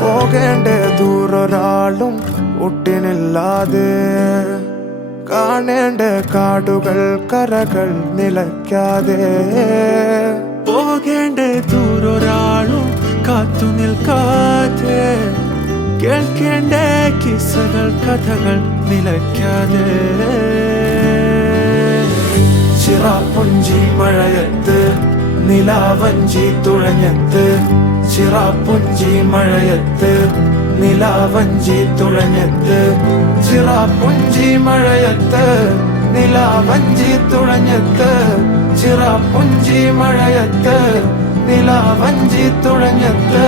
പോകേണ്ടേ ദൂരൊരാളും ഒട്ടിനില്ലാതെ, കാണേണ്ട കാടുകൾ കരകൾ നിലയ്ക്കാതെ. പോകേണ്ട ദൂരൊരാളും കാത്തു നിൽക്കാതെ, കേൾക്കേണ്ട കിസ്സകൾ കഥകൾ നിലയ്ക്കാതെ. ചിറാപ്പുഞ്ചി മഴയത്ത് നിലാവഞ്ചി തുഴഞ്ഞത്ത്, ചിറാപ്പുഞ്ചി മഴയത്ത് നിലാവഞ്ചി തുഴഞ്ഞത്ത്, ചിറാപ്പുഞ്ചി മഴയത്ത് നിലാവഞ്ചി തുഴഞ്ഞത്ത്, ചിറാപ്പുഞ്ചി മഴയത്ത് നിലാവഞ്ചി തുഴഞ്ഞത്ത്.